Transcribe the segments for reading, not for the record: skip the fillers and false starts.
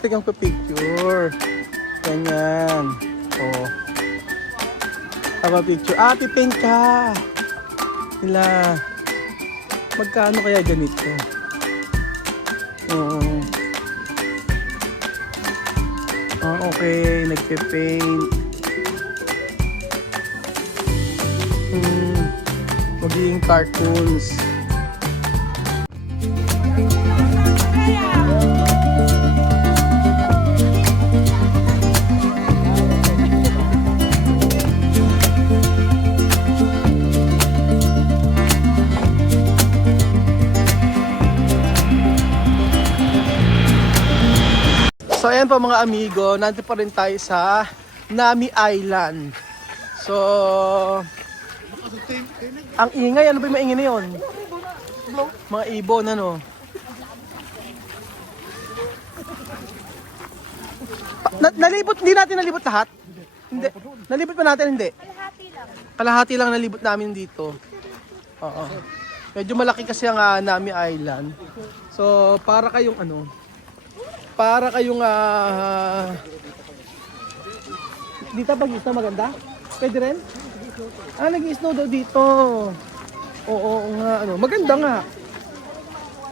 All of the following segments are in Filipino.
Pigang ko picture. Ganyan. Oh. Picture. Pipaint ka. Nila. Magkano kaya ganito? Okay. Nagpe-paint. Magiging cartoons. So ayan po mga amigo, nandito pa rin tayo sa Nami Island. So ang ingay, ano ba yung maingay na yun? Mga ibon, ano? Nalibot, hindi natin nalibot lahat? Hindi. Nalibot pa natin, hindi? Kalahati lang. Kalahati lang nalibot namin dito. Oo. Medyo malaki kasi ang Nami Island. So para kayong ano, dito pag-snow maganda? Pwede rin? Nag-snow daw dito. Oo nga, ano. Maganda nga.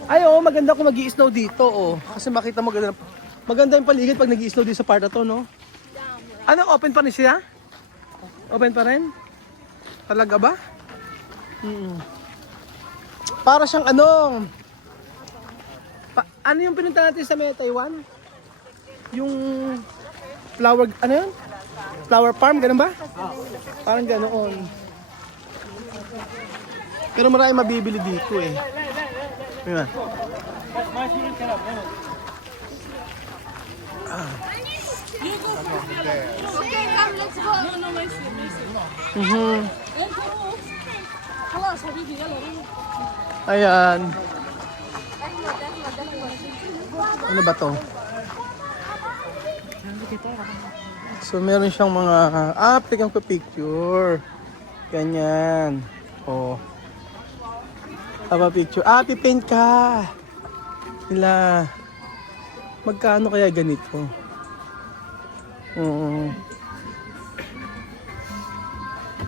Ay, oo, maganda kung mag-snow dito, oh. Kasi makita mo maganda yung paligid pag nag-snow dito sa part na to, no? Ano, open pa rin siya? Open pa rin? Talaga ba? Para siyang ano, ano yung pinunta natin sa Taiwan? Yung flower, ano yun? Flower farm, ganun ba? Parang ganoon. Pero marami mabibili dito eh. Ayan. Okay, come, let's go. Ayan. Ano ba to? So meron siyang mga pigang ko picture. Ganyan. Oh. Picture. Pipaint ka. Nila. Magkano kaya ganito?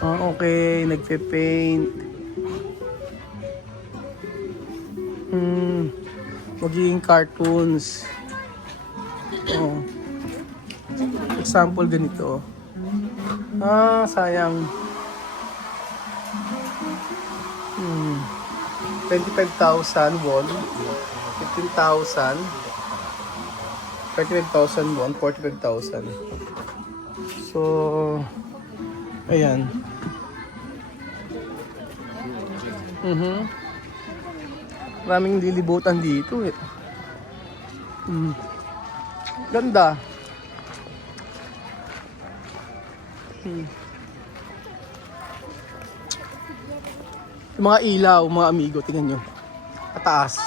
Okay, nagpe-paint. Magiging cartoons. Example ganito. Sayang. 25,000 won. 15,000. 35,000 won. 45,000. So, ayan. Maraming lilibutan dito eh. Ganda. Yung mga ilaw, mga amigo, tingnan nyo. Pataas.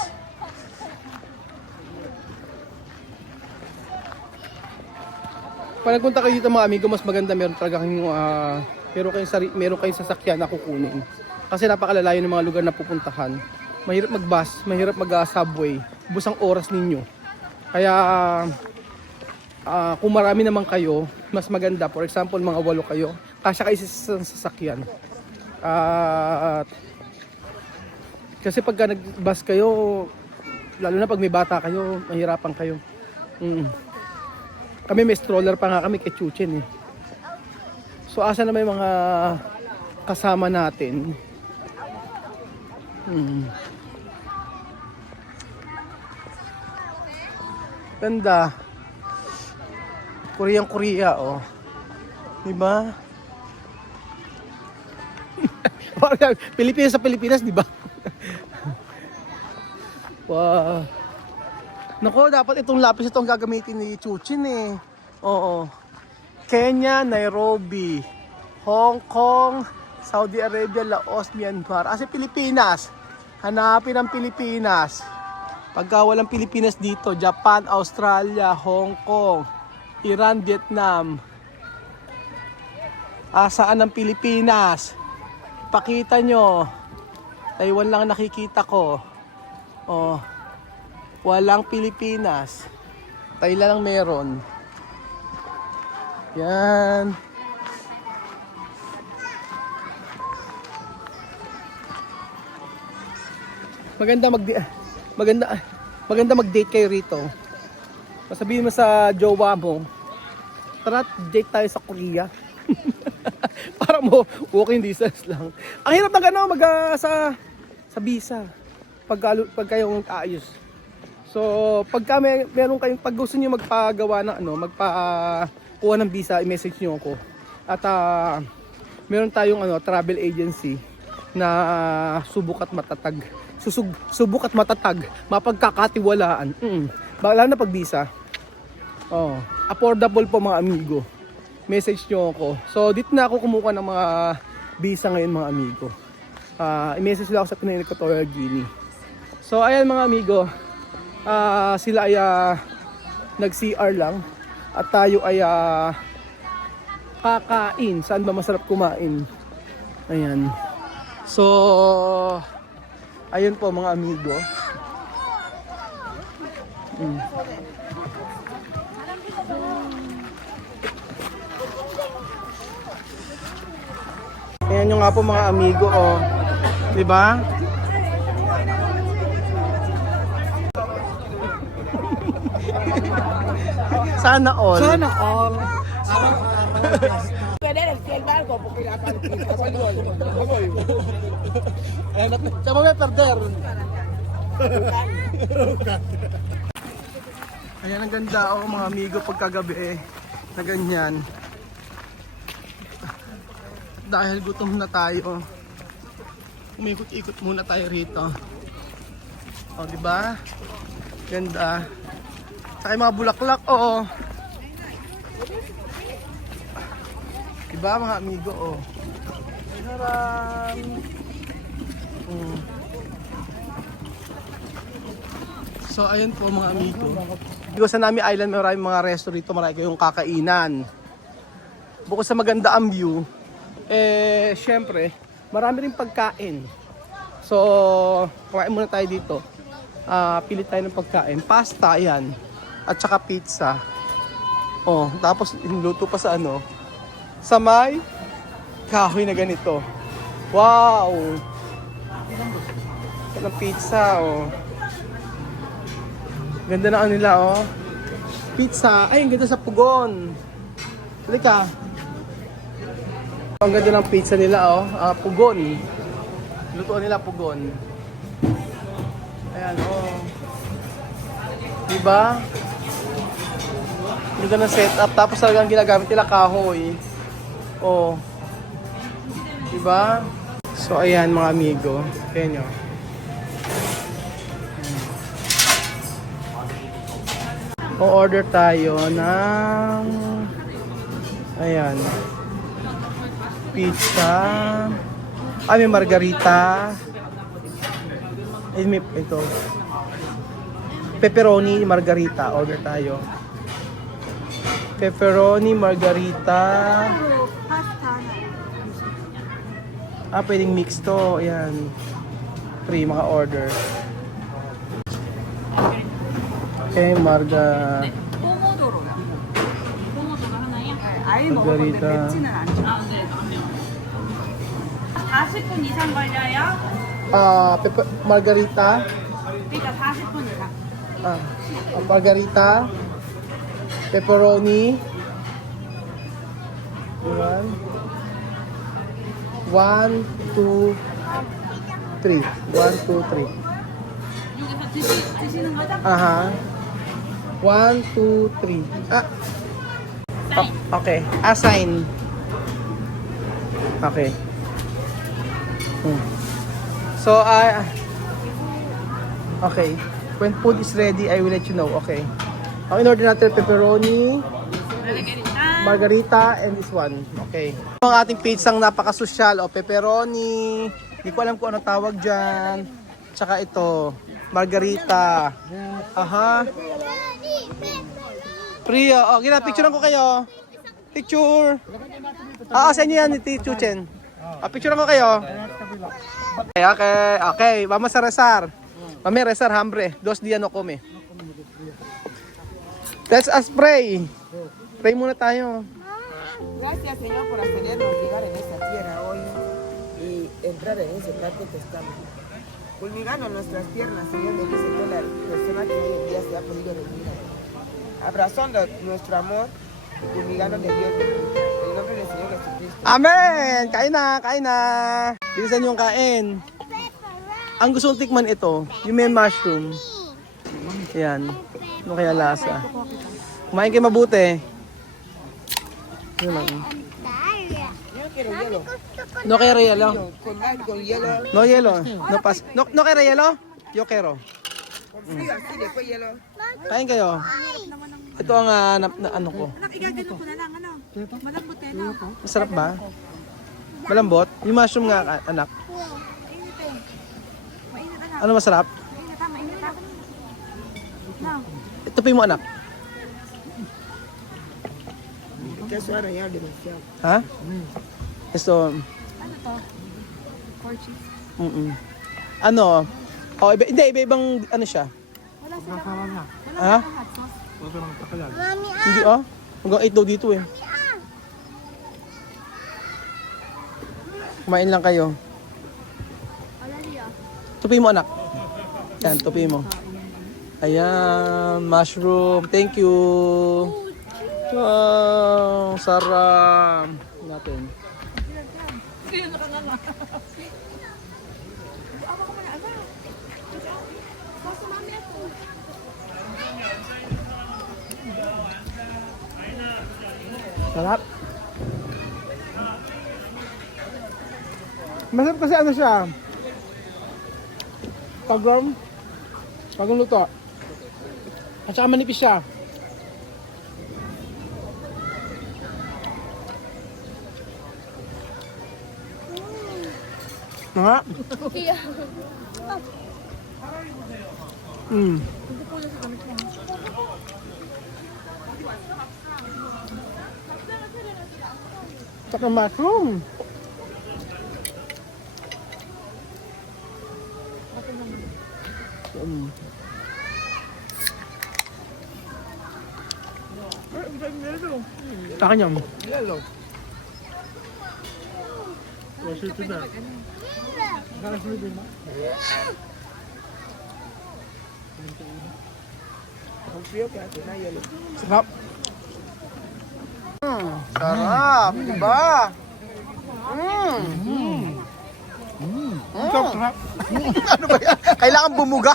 Pag nagpunta kayo dito mga amigo, mas maganda meron talaga meron kayong sasakyan na kukunin. Kasi napakalalayo ng mga lugar na pupuntahan. Mahirap mag-bus, mahirap mag-subway. Busang oras ninyo. Kaya kung marami naman kayo, mas maganda. For example, mga 8 kayo, kasya kayo sa sasakyan. Kasi pagka nag-bus kayo, lalo na pag may bata kayo, mahirapan kayo. Kami may stroller pa nga kami kay Chuchen eh. So asa na may mga kasama natin. Ganda. Korea, oh. Diba? Pilipinas sa Pilipinas, diba? Wow. Nako, dapat itong lapis itong gagamitin ni Chuchin eh. Oo. Kenya, Nairobi, Hong Kong, Saudi Arabia, Laos, Myanmar. Kasi Pilipinas. Hanapin ang Pilipinas. Pagka walang Pilipinas dito, Japan, Australia, Hong Kong, Iran, Vietnam. Saan ang Pilipinas? Pakita nyo. Taiwan lang nakikita ko. Oh. Walang Pilipinas. Tayla lang meron. Yan. Maganda mag-date kayo rito. Sabihin mo sa jowa mo, tara date tayo sa Korea. Para mo walking distance lang. Ang hirap ng sa visa pag kayong ayos. So, pag gusto niyo magpagawa ng magpakuha ng visa, i-message niyo ako. At meron tayong travel agency na subok at matatag. Subok at matatag, mapagkakatiwalaan. Lalo na pag visa. Oh, affordable po mga amigo. Message nyo ako. So dito na ako kumuha ng mga visa ngayon mga amigo. I-message lang ako sa Pinay Equatorial Guinea. So ayan mga amigo. Sila ay nag-CR lang. At tayo ay kakain. Saan ba masarap kumain? Ayan. So ayun po mga amigo. Ayan yung nga po mga amigo, oh. 'Di ba? Sana all. Sana all. Sa mga perder. Ayan ang ganda, oh mga amigo, pagkagabi na ganyan. Dahil gutom na tayo, umikot-ikot muna tayo rito. O, di ba? Ganda. Saka yung mga bulaklak, oh. Di ba mga amigo, oh. Haram. So, ayun po mga amigo. Dito sa Nami Island, maraming mga resto rito, marami kayong kakainan. Bukod sa maganda ang view, syempre, marami rin pagkain. So, kumain muna tayo dito. Pili tayo ng pagkain. Pasta, yan. At saka pizza. Oh, tapos niluto pa sa sa may kahoy na ganito. Wow! Ito ng pizza, oh. Ganda na nila, oh. Pizza. Ay, ang ganda sa pugon. Halika. Ang ganda ng pizza nila, oh. Pugon. Lutuan nila pugon. Ayan, oh. Diba? Ganda ng setup. Tapos talagang ginagamit nila kahoy. Oh. Diba? So, ayan mga amigo. Ayan nyo. O-order tayo ng ayan, pizza. May margarita. May ito. Pepperoni margarita. Order tayo. Pepperoni margarita. Pwedeng mix to. Ayan. Free mga order. Okay, margarita. margarita. Margarita. Pepperoni. Ayan. 1, 2, 3. 1, 2, 3. Aha. 1, 2, 3. Okay. Assign. Okay. So, okay. When food is ready, I will let you know. Okay. Ang in-order natin, pepperoni, margarita, and this one. Okay. Ang ating pizzang napaka-sosyal. Pepperoni. Hindi ko alam kung ano tawag dyan. Tsaka ito, margarita. Aha. Priya. Picturean ko kayo. Picture. Sa inyo yan, Tito Chen. Picturean ko kayo. Okay. Vamos a rezar. Mami, rezar, hambre. 2 días no come. Let's us pray. Pray muna tayo. Gracias, Señor, por hacernos llegar en esta tierra hoy y entrar en ese plan que estamos. Culmigando nuestras piernas, Señor, bendice a toda la persona que hoy en día se ha podido venir. Abrazando nuestro amor y culmigando de Dios. En el nombre del Señor Jesucristo. Amen! Kain na, kain na. Bilisan yung kain. Ang gusto kong tikman ito, yung may mushroom. Yan. Ano kaya lasa? Kumain kayo mabuti. Yun lang. Yo quiero hielo. No quiero hielo? Con hielo. No hielo. No pas. No quiero hielo? Yo quiero. Con frío, así, después hielo. Kain kayo. Ito ang ano ko. Igagano ko na lang, ano? Malambot eh, no? Masarap ba? Malambot? Yung mushroom nga, anak. Mainit eh. Mainit, anak. Ano masarap? Mainit, ha? Mainit, ha? No. Itupin mo, anak. Que suena ya demasiado. Ha? Ito, Ano to? Pork cheese. ano? Oh, iba-ibang ano siya. Wala sila. Wala Ha? silang hot sauce. Hindi hanggang 8 daw dito eh. Kumain lang kayo. Tupi mo anak. Yan, tupi mo. Ayan, mushroom. Thank you. Wow, sarap. Natin. Sarap. Masarap kasi ano siya. Pagong luto. At saka manipis siya. Nga? Mm. Saka mushroom. Akin yan. Hielo. Con frío que hace na hielo. Sarap. Sarap, diba? Sarap. Ano ba yan? Kailangan bumuga.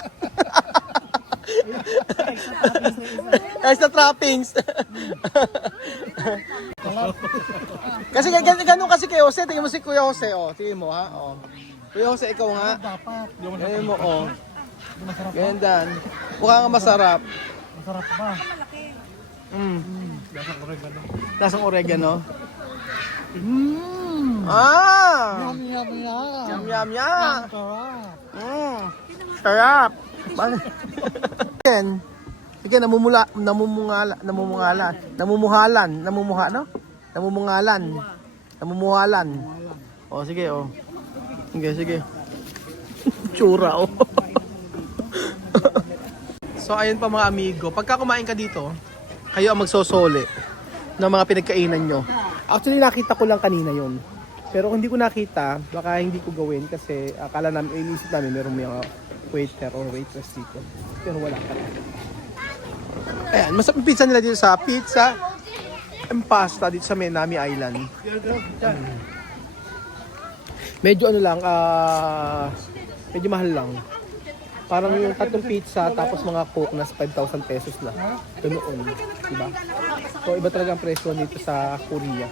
Extra trappings. Kasi ganun kasi kay Jose. Tingnan mo si Kuya Jose. Oh. Tingnan mo ha. Oh. Kuya Jose, ikaw nga. Tingnan mo. Oh. Ganyan. Mukha nga masarap. Masarap ba? Lasang oregano. Lasang oregano. Ah! Yum, yum, yum. Yum, yum, yum. Sarap. Sarap. Again, sige, namumuhalan. Oh, sige, oh. Sige. Tsura, oh. So, ayun pa mga amigo. Pagka kumain ka dito, kayo ang magsosole ng mga pinagkainan nyo. Actually, nakita ko lang kanina yon. Pero kung hindi ko nakita, baka hindi ko gawin kasi akala namin, inisip namin meron may waiter or waitress dito. Pero wala pa. Ayan, masarap yung pizza nila dito sa Pizza and Pasta dito sa Menami Island. Medyo ano lang, medyo mahal lang. Parang yung tatlong pizza tapos mga coke na 5,000 pesos na. Ito noon, diba? So iba talaga ang presyo dito sa Korea.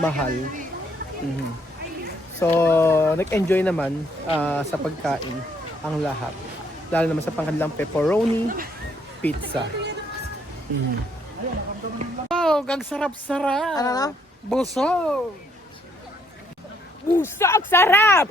Mahal. So nag-enjoy naman sa pagkain ang lahat. Lalo naman sa pangkanilang pepperoni pizza. Oh, ang sarap-sarap. Ano na? Busog. Busog, sarap!